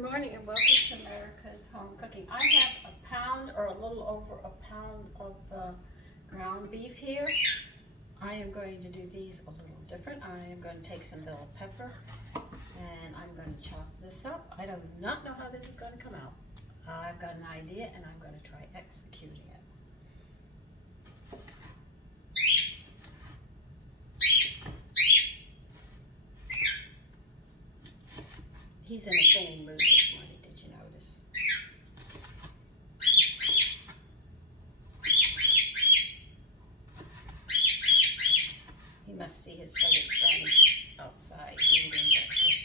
Good morning and welcome to America's Home Cooking. I have a pound or a little over a pound of ground beef here. I am going to do these a little different. I am going to take some bell pepper and I'm going to chop this up. I do not know how this is going to come out. I've got an idea and I'm going to try executing it. He's in a singing mood this morning, did you notice? He must see his feathered friends outside eating breakfast.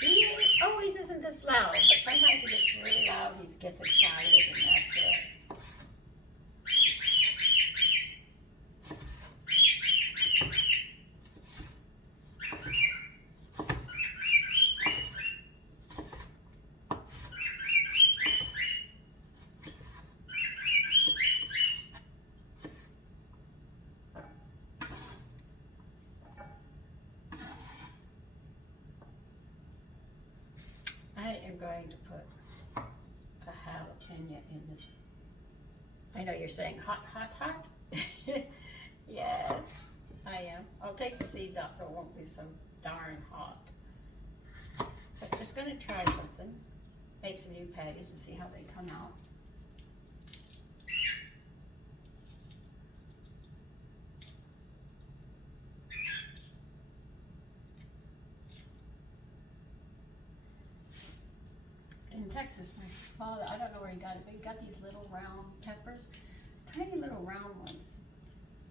He always isn't this loud, but sometimes he gets really loud, he gets excited, and that's it. I am going to put a jalapeno in this. I know you're saying hot, hot, hot. Yes, I am. I'll take the seeds out so it won't be so darn hot. But just gonna try something. Make some new patties and see how they come out. In Texas, my father, I don't know where he got it, but he got these little round peppers, tiny little round ones.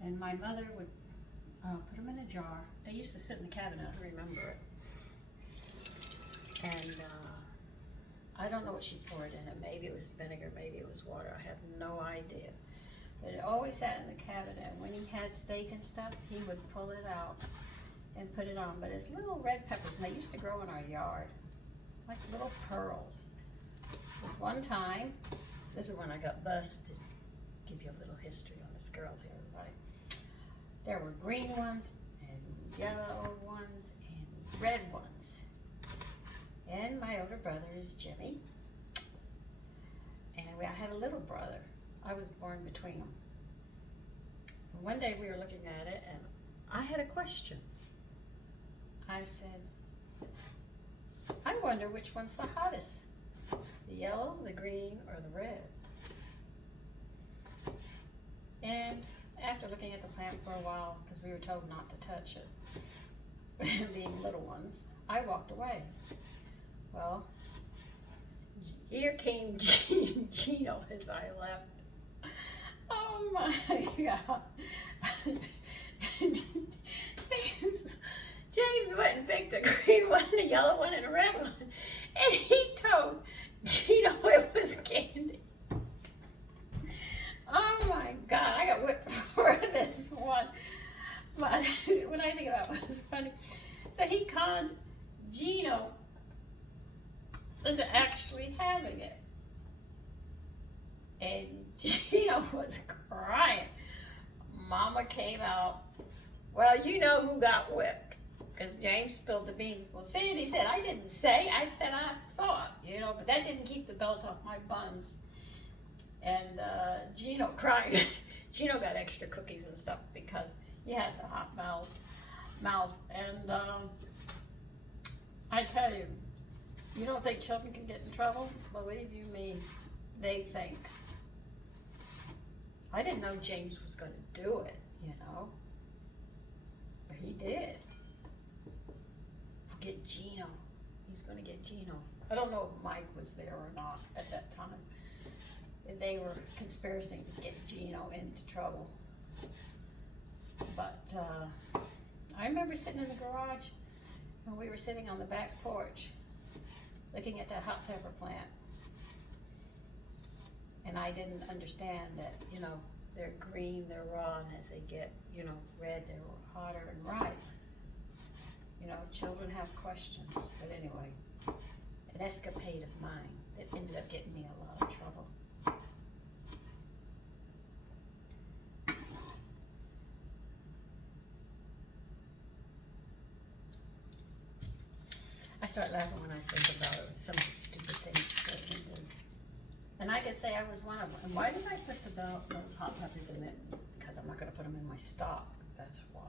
And my mother would put them in a jar. They used to sit in the cabinet, I remember it. And I don't know what she poured in it. Maybe it was vinegar, maybe it was water. I have no idea. But it always sat in the cabinet. And when he had steak and stuff, he would pull it out and put it on. But it's little red peppers, and they used to grow in our yard, like little pearls. This one time, this is when I got busted. Give you a little history on this girl here, right? There were green ones, and yellow ones, and red ones. And my older brother is Jimmy. And I had a little brother. I was born between them. And one day we were looking at it, and I had a question. I said, I wonder which one's the hottest. The yellow, the green, or the red? And after looking at the plant for a while, because we were told not to touch it, being little ones, I walked away. Well, here came Gino as I left. Oh my God. James went and picked a green one, a yellow one, and a red one. And he told Gino it was candy. Oh my God, I got whipped for this one. But when I think about it was funny. So he conned Gino into actually having it. And Gino was crying. Mama came out. Well, you know who got whipped. Because James spilled the beans. Well, Sandy said, I didn't say, I said I thought, you know, but that didn't keep the belt off my buns. And Gino cried. Gino got extra cookies and stuff because he had the hot mouth. And I tell you, you don't think children can get in trouble? Believe you me, they think. I didn't know James was going to do it, you know, but he did. Get Gino. He's going to get Gino. I don't know if Mike was there or not at that time. They were conspiring to get Gino into trouble. But I remember sitting in the garage and we were sitting on the back porch looking at that hot pepper plant. And I didn't understand that, you know, they're green, they're raw, and as they get, you know, red, they're hotter and ripe. You know, children have questions, but anyway, an escapade of mine that ended up getting me in a lot of trouble. I start laughing when I think about it, some of the stupid things that we did. And I could say I was one of them. And why did I put those hot peppers in it? Because I'm not going to put them in my stock. That's why.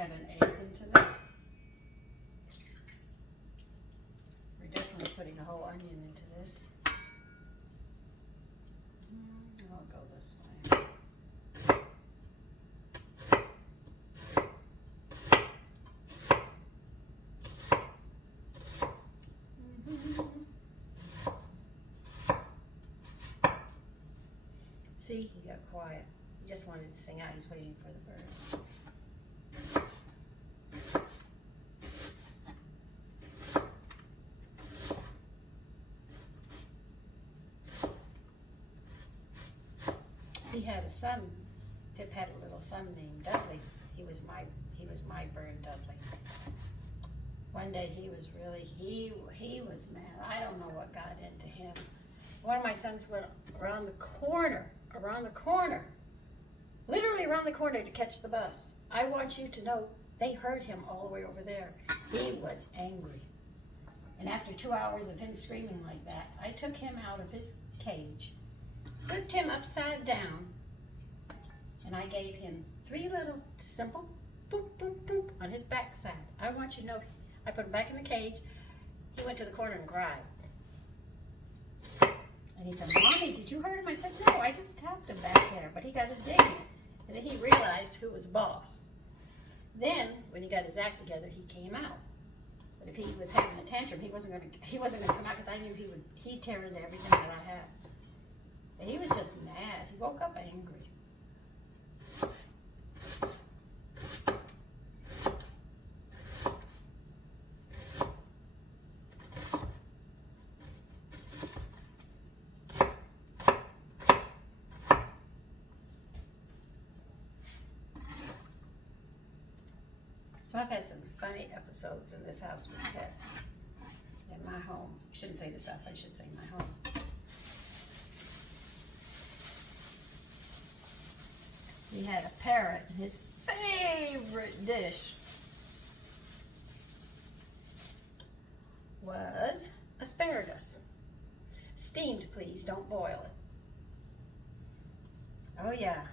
Add an egg into this. We're definitely putting a whole onion into this. I'll go this way. See, he got quiet. He just wanted to sing out. He's waiting for the birds. He had a son. Pip had a little son named Dudley. He was my bird, Dudley. One day he was mad. I don't know what got into him. One of my sons went around the corner, literally around the corner to catch the bus. I want you to know they heard him all the way over there. He was angry. And after 2 hours of him screaming like that, I took him out of his cage, flipped him upside down, and I gave him 3 little simple boop, boop, boop on his backside. I want you to know, I put him back in the cage. He went to the corner and cried. And he said, Mommy, did you hurt him? I said, no, I just tapped him back there, but he got indignant. And then he realized who was boss. Then, when he got his act together, he came out. But if he was having a tantrum, he wasn't gonna come out because I knew he'd tear into everything that I had. But he was just mad. He woke up angry. So I've had some funny episodes in this house with pets. In my home. I shouldn't say this house, I should say my home. He had a parrot, and his favorite dish was asparagus. Steamed, please, don't boil it. Oh yeah,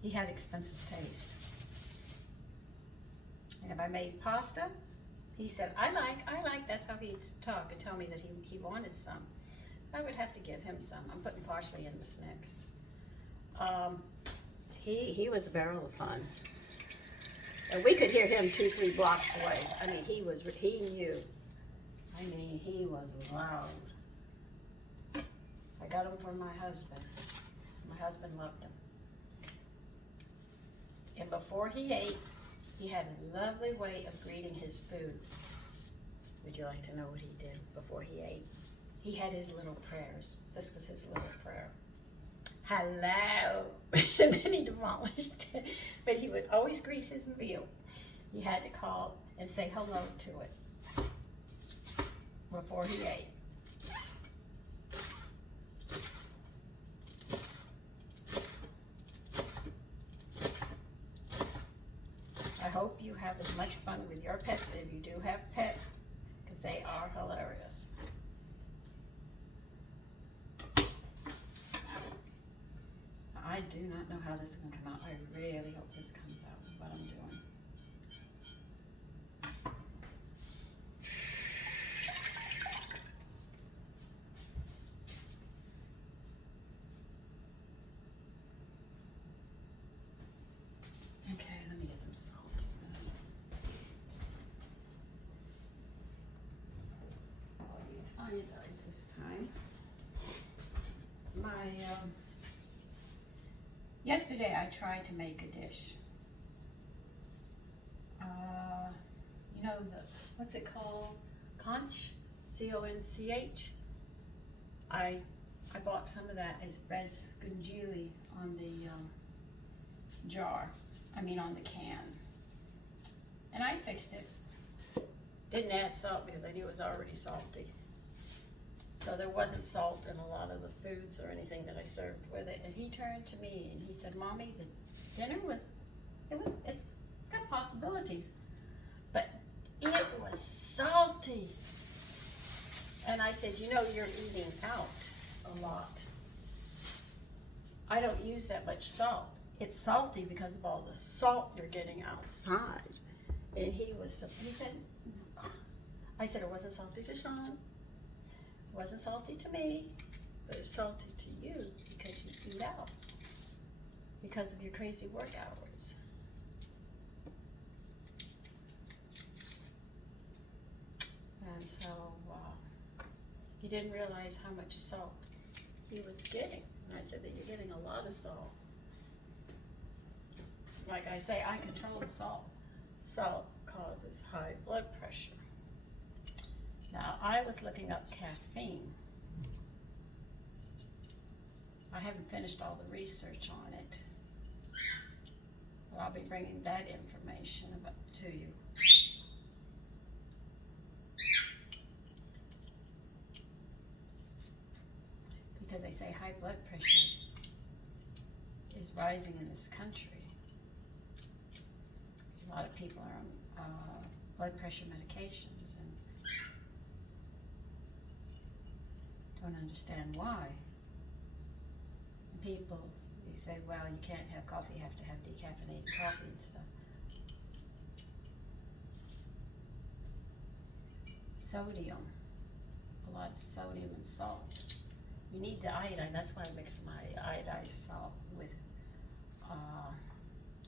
he had expensive taste. And if I made pasta, he said, I like, that's how he'd talk and tell me that he wanted some. I would have to give him some. I'm putting parsley in this next. He was a barrel of fun. And we could hear him 2-3 blocks away. I mean, he knew. I mean, he was loud. I got him from my husband. My husband loved him. And before he ate, he had a lovely way of greeting his food. Would you like to know what he did before he ate? He had his little prayers. This was his little prayer. Hello. And then he demolished it. But he would always greet his meal. He had to call and say hello to it before he ate. I hope you have as much fun with your pets if you do have pets, because they are hilarious. I do not know how this is going to come out. I really hope this comes out with what I'm doing. Okay, let me get some salt. iodize this time. Yesterday I tried to make a dish. You know what's it called? Conch? C-O-N-C-H. I bought some of that as red scungili on the on the can. And I fixed it. Didn't add salt because I knew it was already salty. So there wasn't salt in a lot of the foods or anything that I served with it. And he turned to me and he said, "Mommy, the dinner it's got possibilities, but it was salty." And I said, "You know, you're eating out a lot. I don't use that much salt. It's salty because of all the salt you're getting outside." And he said, I said, "It wasn't salty to Sean. It wasn't salty to me, but it's salty to you because you eat out because of your crazy work hours." And so he didn't realize how much salt he was getting. And I said that you're getting a lot of salt. Like I say, I control the salt. Salt causes high blood pressure. Now, I was looking up caffeine. I haven't finished all the research on it, but I'll be bringing that information to you. Because they say high blood pressure is rising in this country. A lot of people are on blood pressure medications and don't understand why. And people, they say, well, you can't have coffee, you have to have decaffeinated coffee and stuff. Sodium, a lot of sodium and salt. You need the iodine. That's why I mix my iodized salt with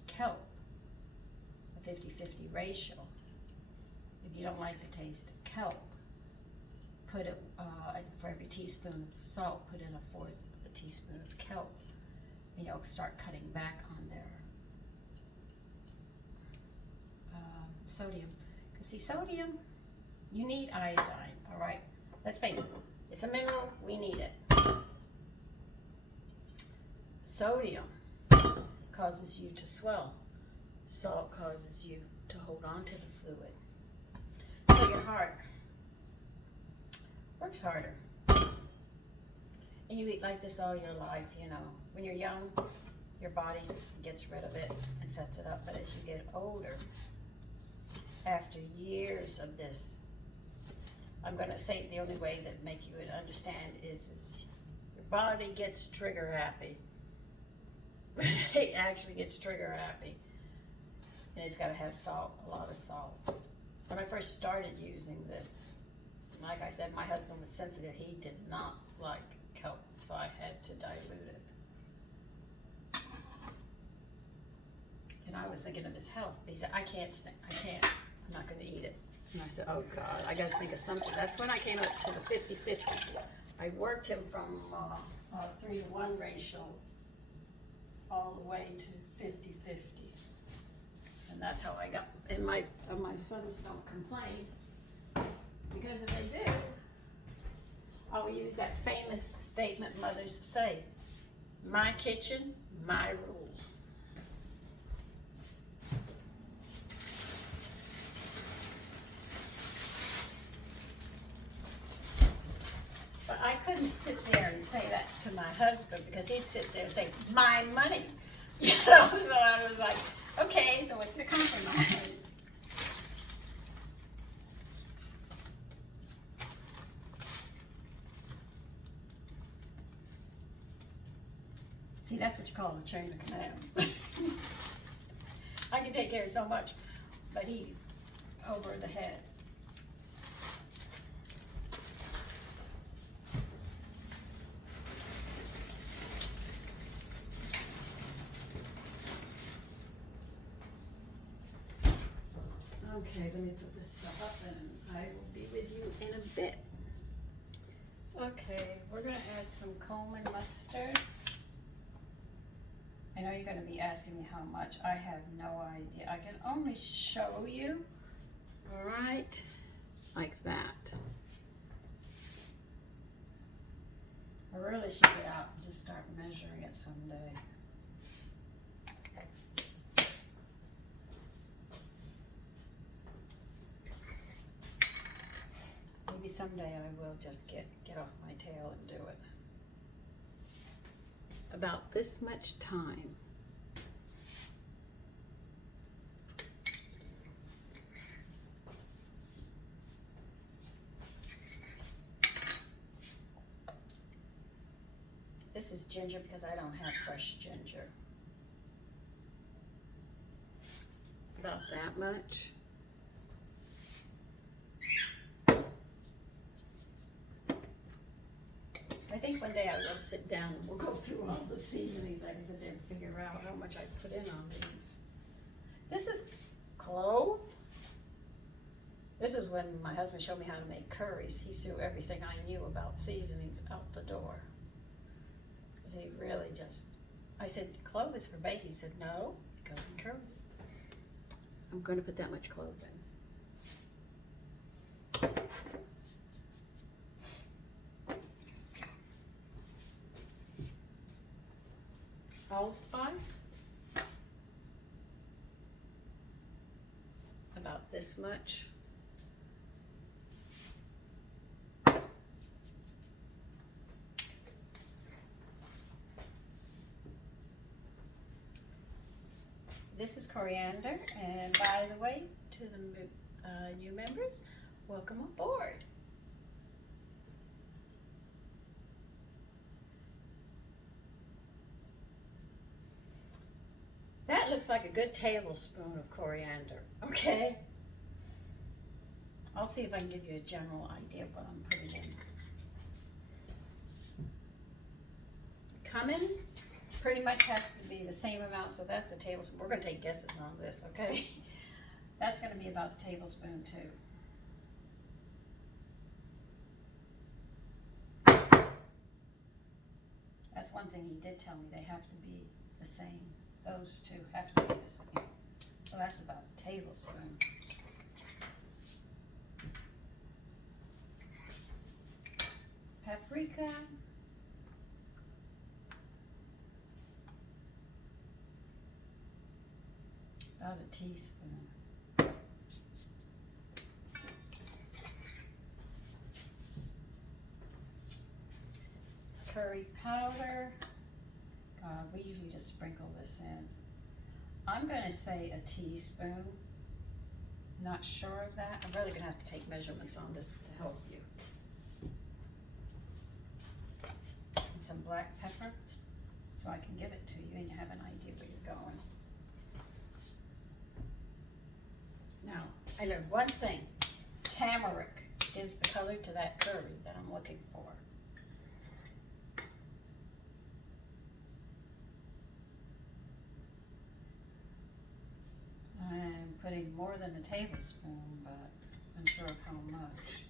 kelp, a 50-50 ratio. If you don't like the taste of kelp, put it, for every teaspoon of salt, put in 1/4 of a teaspoon of kelp. And you'll start cutting back on their sodium. Because see, sodium, you need iodine, all right? Let's face it, it's a mineral, we need it. Sodium causes you to swell. Salt causes you to hold on to the fluid. So your heart works harder. And you eat like this all your life, you know. When you're young, your body gets rid of it and sets it up. But as you get older, after years of this, I'm going to say it the only way that make you understand is your body gets trigger happy. It actually gets trigger happy. And it's got to have salt, a lot of salt. When I first started using this, like I said, my husband was sensitive. He did not like kelp, so I had to dilute it. And I was thinking of his health. He said, I can't, I'm not going to eat it. And I said, oh God, I got to think of something. That's when I came up to the 50-50. I worked him from a 3-to-1 ratio all the way to 50-50. And that's how I got, and my sons don't complain, because if they do, I will use that famous statement mothers say, my kitchen, my rules. But I couldn't sit there and say that to my husband, because he'd sit there and say, my money. You know, so I was like, okay, so what's the compromise? See, that's what you call a chain of command. I can take care of so much, but he's over the head. Okay, let me put this stuff up and I will be with you in a bit. gonna add some Coleman mustard. I know you're gonna be asking me how much. I have no idea. I can only show you. All right, like that. I really should get out and just start measuring it someday. Maybe someday I will just get off my tail and do it. About this much time. This is ginger because I don't have fresh ginger. About that much. I think one day I will sit down and we'll go through all the seasonings. I can sit there and figure out how much I put in on these. This is clove. This is when my husband showed me how to make curries. He threw everything I knew about seasonings out the door. He really just, I said, clove is for baking. He said, no, it goes in curries. I'm going to put that much clove in. Allspice. About this much. This is coriander, and by the way, to the new members, welcome aboard. That looks like a good tablespoon of coriander, okay? I'll see if I can give you a general idea of what I'm putting in. Cumin pretty much has to be the same amount, so that's a tablespoon. We're going to take guesses on this, okay? That's going to be about a tablespoon too. That's one thing he did tell me, they have to be the same. Those two have to be the same. So that's about a tablespoon. Paprika. About a teaspoon. Curry powder. We usually just sprinkle this in. I'm going to say a teaspoon. Not sure of that. I'm really going to have to take measurements on this to help you. And some black pepper, so I can give it to you and you have an idea where you're going. Now, I learned one thing. Turmeric gives the color to that curry that I'm looking for. I'm putting more than a tablespoon, but unsure of how much.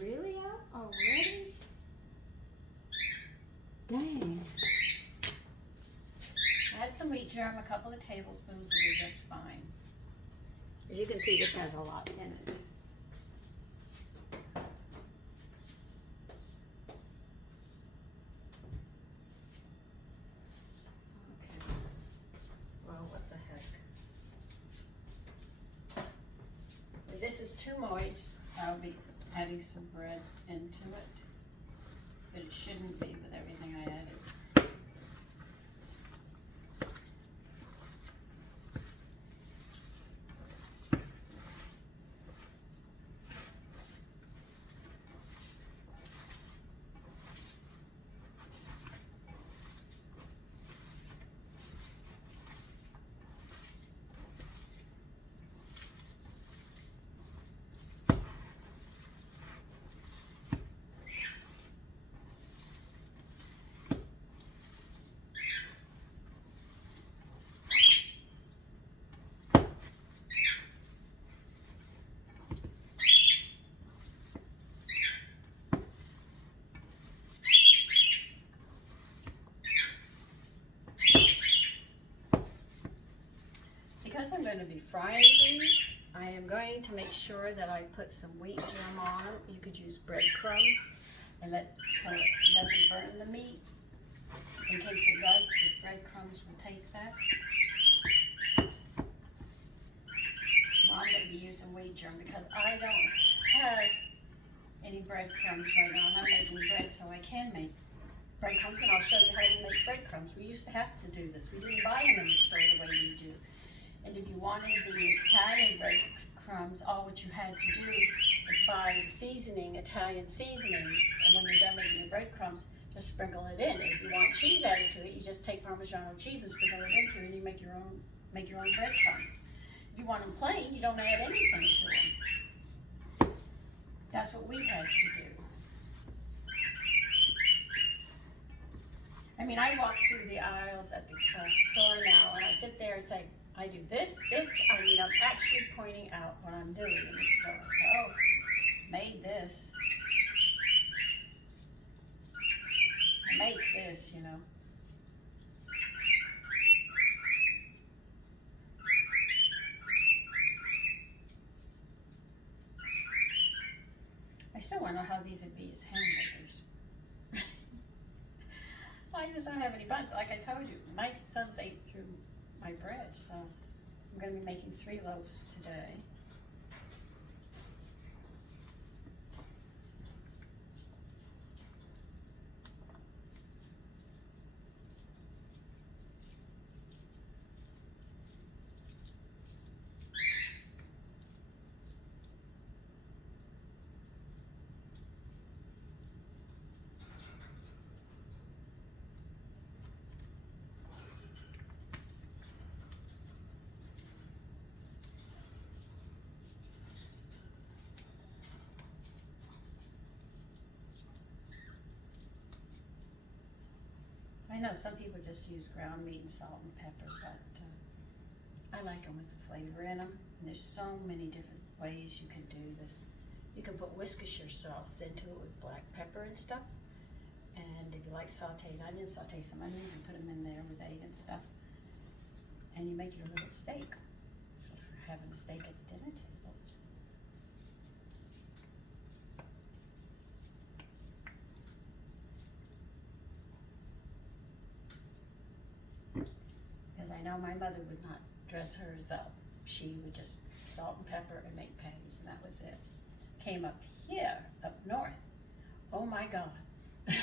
Really out already? Dang. Add some wheat germ, a couple of tablespoons will be just fine. As you can see, this has a lot in it. Okay. Well, what the heck. If this is too moist, I'll be adding some bread into it, but it shouldn't be with everything I added. going to be frying these. I am going to make sure that I put some wheat germ on. You could use breadcrumbs and so it doesn't burn the meat. In case it does, the breadcrumbs will take that. Well, I'm going to be using wheat germ because I don't have any breadcrumbs right now. I'm making bread so I can make breadcrumbs, and I'll show you how to make breadcrumbs. We used to have to do this. We didn't buy them in the store the way you do. And if you wanted the Italian breadcrumbs, all what you had to do is buy the seasoning, Italian seasonings, and when you're done making your breadcrumbs, just sprinkle it in. If you want cheese added to it, you just take Parmesan cheese and sprinkle it into it, and you make your own breadcrumbs. If you want them plain, you don't add anything to them. That's what we had to do. I mean, I walk through the aisles at the store now, and I sit there and say, I do this. I mean, I'm actually pointing out what I'm doing in the store. So, oh, made this. I make this, you know. I still want to know how these would be as hamburgers. I just don't have any buns. Like I told you, my sons ate through my bread, so I'm going to be making 3 loaves today. I know some people just use ground meat and salt and pepper, but I like them with the flavor in them. And there's so many different ways you can do this. You can put Worcestershire sauce into it with black pepper and stuff. And if you like sauteed onions, saute some onions and put them in there with egg and stuff. And you make your little steak. It's like having a steak at the dinner table. I know my mother would not dress hers up. She would just salt and pepper and make patties, and that was it. Came up here, up north. Oh my God, the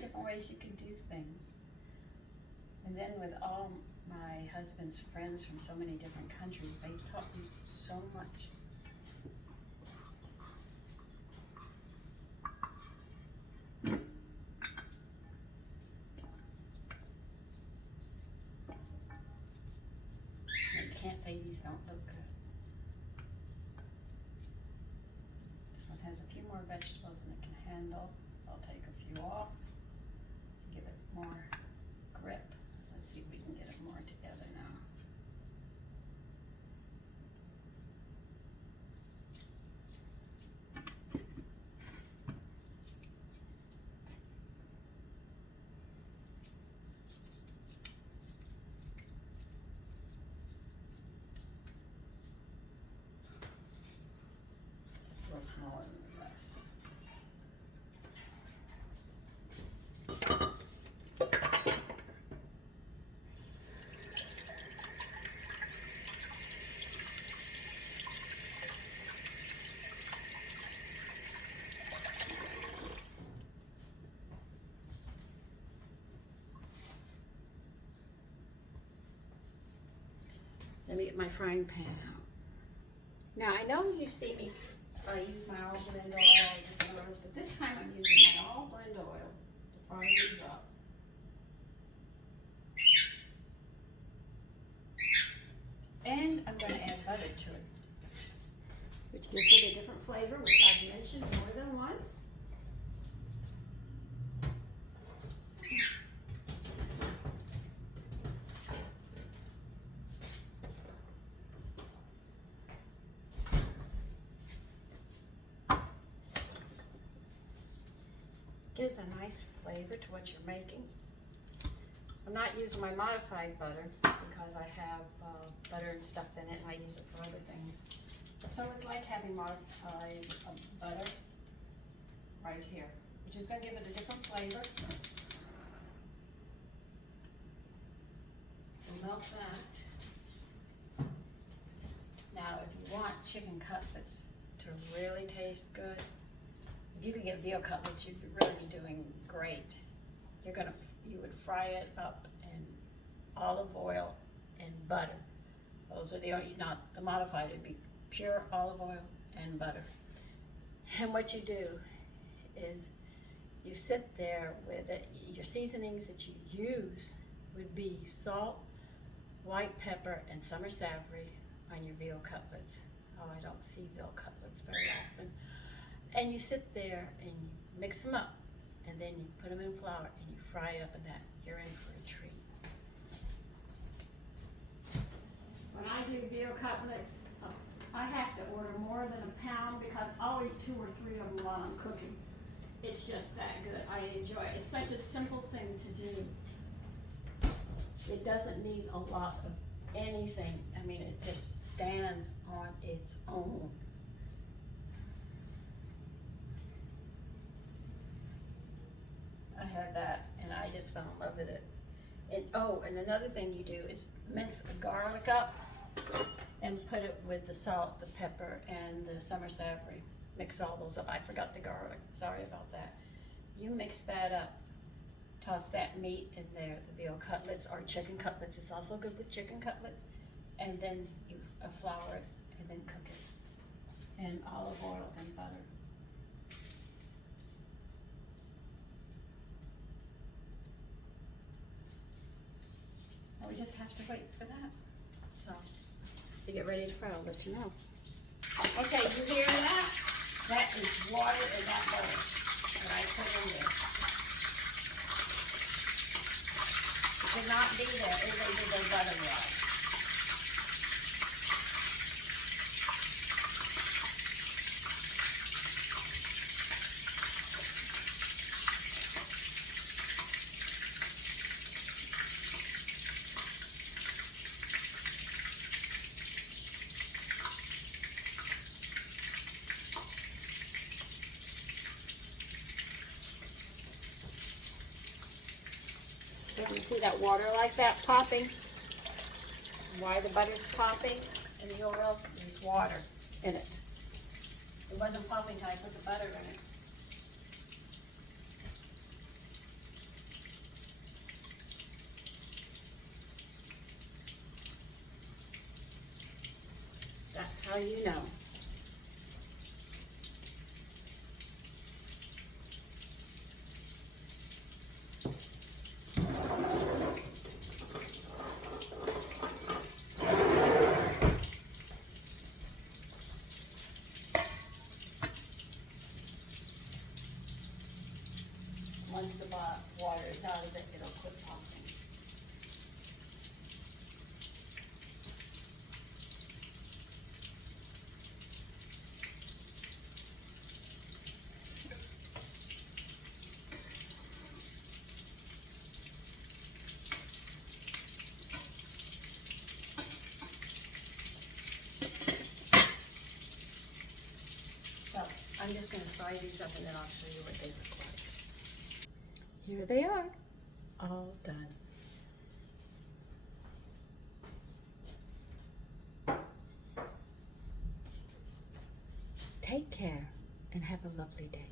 different ways you can do things. And then with all my husband's friends from so many different countries, they taught me so much. Can't say these don't look good. This one has a few more vegetables than it can handle, so I'll take a few off, give it more grip. Let's see if we can get it more together now. Smaller than the rest. Let me get my frying pan out. Now I know you see me I use my all blend oil, but this time I'm using my all blend oil to fry these up. And I'm going to add butter to it, which gives it a different flavor, which I've mentioned more than once. Gives a nice flavor to what you're making. I'm not using my modified butter because I have butter and stuff in it and I use it for other things. So it's like having modified butter right here, which is going to give it a different flavor. We'll melt that. Now, if you want chicken cutlets to really taste good, if you could get veal cutlets, you'd really be doing great. You would fry it up in olive oil and butter. Those are the only, not the modified, it'd be pure olive oil and butter. And what you do is you sit there with it. Your seasonings that you use would be salt, white pepper, and summer savory on your veal cutlets. Oh, I don't see veal cutlets very often. And you sit there and you mix them up, and then you put them in flour and you fry it up in that. You're in for a treat. When I do veal cutlets, I have to order more than a pound because I'll eat 2 or 3 of them while I'm cooking. It's just that good. I enjoy it. It's such a simple thing to do. It doesn't need a lot of anything. I mean, it just stands on its own. I had that and I just fell in love with it. And oh, and another thing you do is mince the garlic up and put it with the salt, the pepper, and the summer savory. Mix all those up. I forgot the garlic. Sorry about that. You mix that up. Toss that meat in there, the veal cutlets or chicken cutlets. It's also good with chicken cutlets. And then you flour it and then cook it in olive oil and butter. And we just have to wait for that. So, to get ready to fry, I'll let you know. Okay, you hear that? That is water in that butter that I put in there. It should not be there if they did their butter right. So you see that water like that popping? Why the butter's popping in the oil? There's water in it. It wasn't popping until I put the butter in it. That's how you know. Once the water is out of it, it'll quit popping. So I'm just going to fry these up and then I'll show you what they look like. Here they are, all done. Take care and have a lovely day.